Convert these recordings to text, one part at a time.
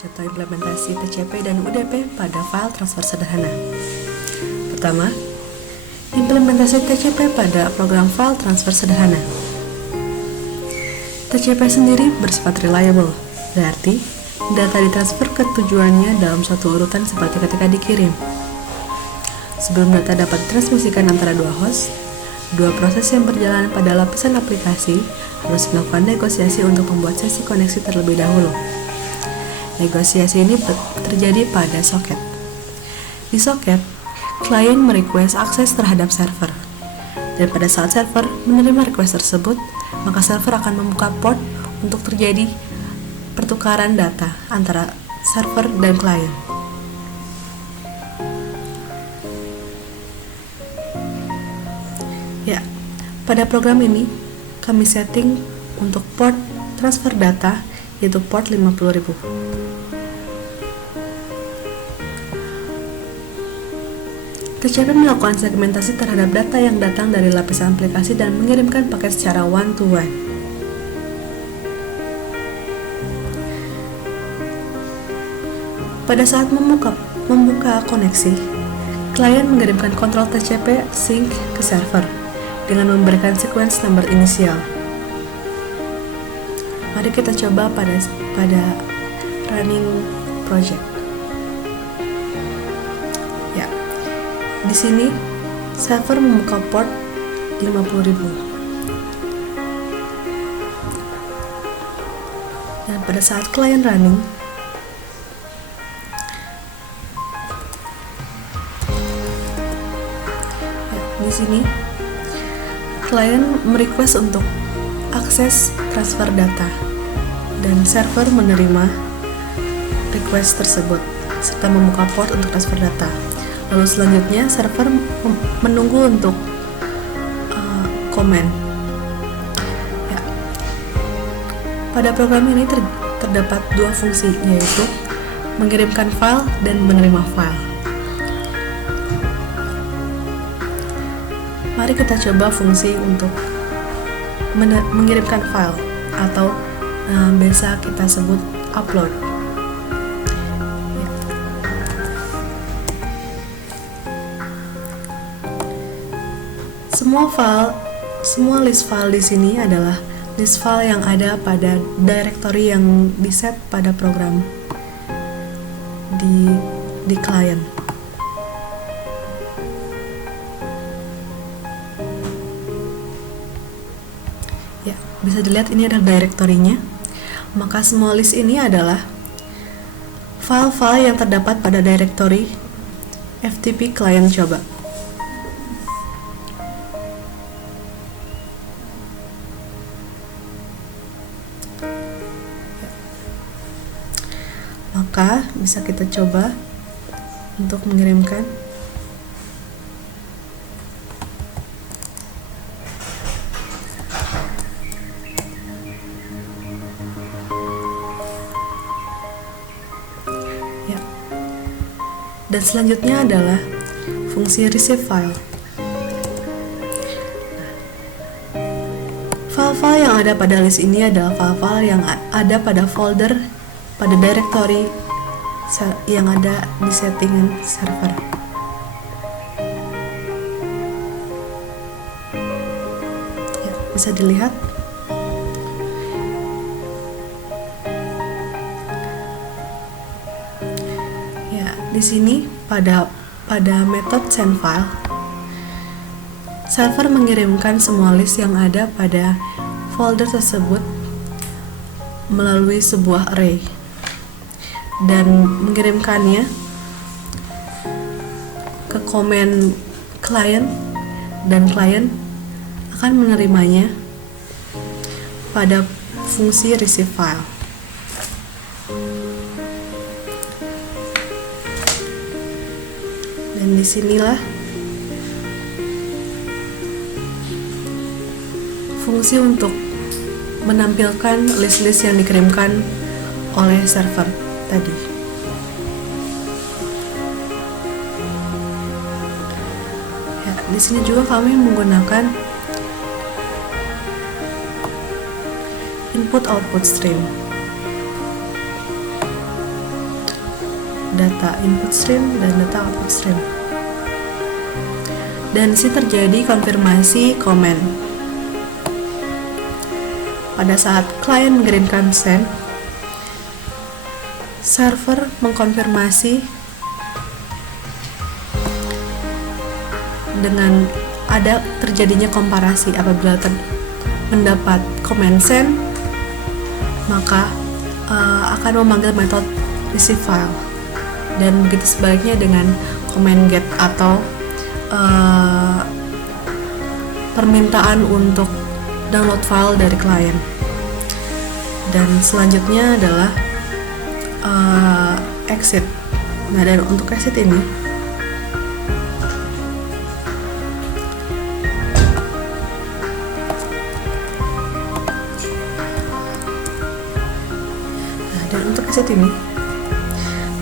contoh implementasi TCP dan UDP pada file transfer sederhana. Pertama, implementasi TCP pada program file transfer sederhana. TCP sendiri bersifat reliable, berarti data ditransfer ke tujuannya dalam suatu urutan seperti ketika dikirim. Sebelum data dapat ditransmisikan antara dua host, dua proses yang berjalan pada lapisan aplikasi harus melakukan negosiasi untuk membuat sesi koneksi terlebih dahulu. Negosiasi ini terjadi pada soket. Di soket, klien merequest akses terhadap server. Dan pada saat server menerima request tersebut, maka server akan membuka port untuk terjadi pertukaran data antara server dan klien. Ya, pada program ini kami setting untuk port transfer data yaitu port 50.000. TCP melakukan segmentasi terhadap data yang datang dari lapisan aplikasi dan mengirimkan paket secara one-to-one. Pada saat membuka koneksi, klien mengirimkan kontrol TCP sync ke server dengan memberikan sequence number inisial. Mari kita coba pada running project. Ya, di sini server membuka port 50.000. Dan pada saat klien running, di sini klien merequest untuk akses transfer data dan server menerima request tersebut serta membuka port untuk transfer data. Lalu selanjutnya server menunggu untuk komen. Ya. Pada program ini terdapat dua fungsi, yaitu mengirimkan file dan menerima file. Mari kita coba fungsi untuk mengirimkan file atau biasa kita sebut upload. Ya. Semua list file di sini adalah list file yang ada pada directory yang diset pada program di klien. Ya, bisa dilihat ini adalah directory-nya. Maka semua list ini adalah file-file yang terdapat pada directory FTP klien coba. Maka bisa kita coba untuk mengirimkan. Dan selanjutnya adalah fungsi receive file. File-file yang ada pada list ini adalah file-file yang ada pada folder pada directory yang ada di settingan server. Ya, bisa dilihat. Di sini pada method send file, server mengirimkan semua list yang ada pada folder tersebut melalui sebuah array dan mengirimkannya ke komen klien, dan klien akan menerimanya pada fungsi receive file. Dan disinilah fungsi untuk menampilkan list-list yang dikirimkan oleh server tadi. Ya, di sini juga kami menggunakan input-output stream. data input stream dan data output stream. Dan sini terjadi konfirmasi komen. Pada saat klien mengirimkan send, server mengkonfirmasi dengan ada terjadinya komparasi. Apabila mendapat komen send, maka akan memanggil metode receive file, dan begitu sebaliknya dengan comment get atau permintaan untuk download file dari klien. Dan selanjutnya adalah exit. Nah, dan untuk exit ini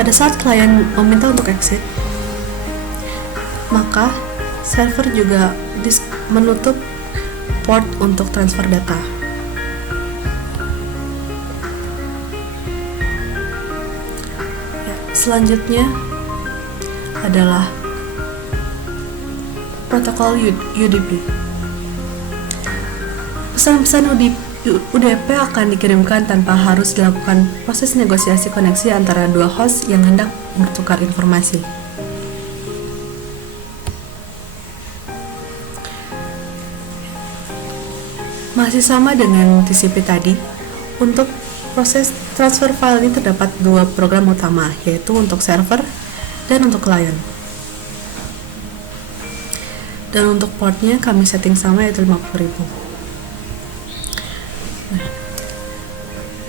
pada saat klien meminta untuk exit, maka server juga menutup port untuk transfer data. Selanjutnya adalah protokol UDP. Pesan-pesan UDP akan dikirimkan tanpa harus dilakukan proses negosiasi koneksi antara dua host yang hendak bertukar informasi. Masih sama dengan TCP tadi, untuk proses transfer file ini terdapat dua program utama, yaitu untuk server dan untuk klien. Dan untuk portnya kami setting sama, yaitu 50.000.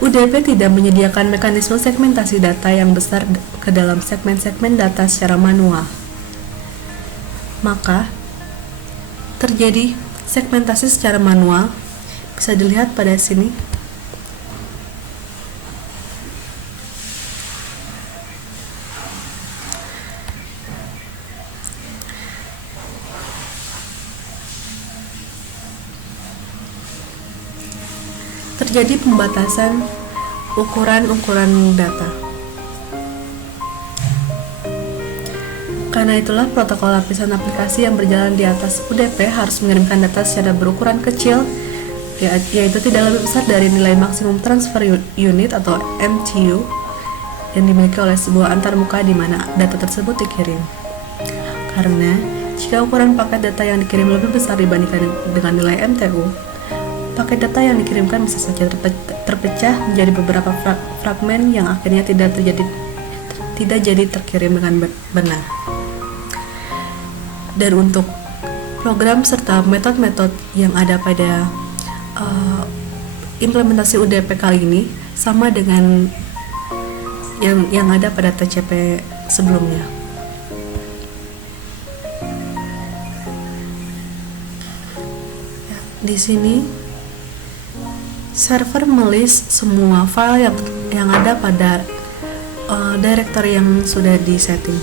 UDP tidak menyediakan mekanisme segmentasi data yang besar ke dalam segmen-segmen data secara manual. Maka, terjadi segmentasi secara manual, bisa dilihat pada sini. Terjadi pembatasan ukuran data. Karena itulah protokol lapisan aplikasi yang berjalan di atas UDP harus mengirimkan data secara berukuran kecil, yaitu tidak lebih besar dari nilai maksimum transfer unit atau MTU yang dimiliki oleh sebuah antarmuka di mana data tersebut dikirim. Karena jika ukuran paket data yang dikirim lebih besar dibandingkan dengan nilai MTU, paket data yang dikirimkan bisa saja terpecah menjadi beberapa fragmen yang akhirnya tidak jadi terkirim dengan benar. Dan untuk program serta metode-metode yang ada pada implementasi UDP kali ini sama dengan yang ada pada TCP sebelumnya. Di sini server melist semua file yang ada pada directory yang sudah disetting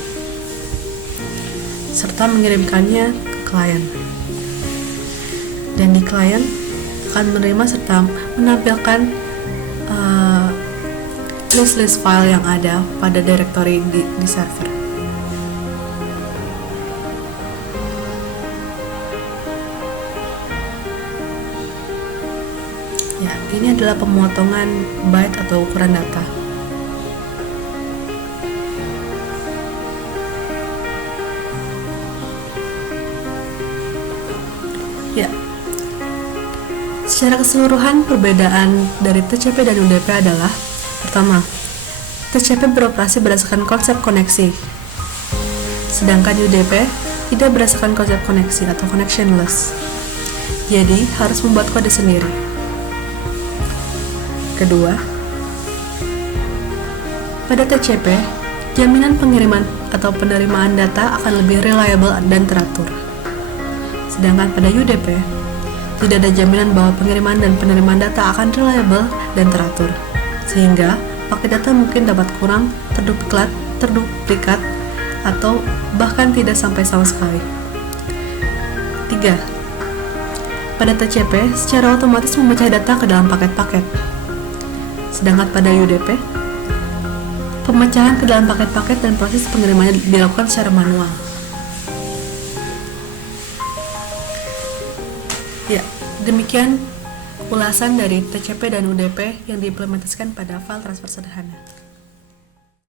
serta mengirimkannya ke klien. Dan di klien akan menerima serta menampilkan list file yang ada pada directory di server. Ya, ini adalah pemotongan byte atau ukuran data. Ya, secara keseluruhan perbedaan dari TCP dan UDP adalah: pertama, TCP beroperasi berdasarkan konsep koneksi, sedangkan UDP tidak berdasarkan konsep koneksi atau connectionless. Jadi, harus membuat kode sendiri. Kedua, pada TCP, jaminan pengiriman atau penerimaan data akan lebih reliable dan teratur. Sedangkan pada UDP, tidak ada jaminan bahwa pengiriman dan penerimaan data akan reliable dan teratur, sehingga paket data mungkin dapat kurang, terduplikat, atau bahkan tidak sampai sama sekali. 3. Pada TCP, secara otomatis memecah data ke dalam paket-paket. Sedangkan pada UDP, Pemecahan ke dalam paket-paket dan proses pengirimannya dilakukan secara manual. Ya, demikian ulasan dari TCP dan UDP yang diimplementasikan pada file transfer sederhana.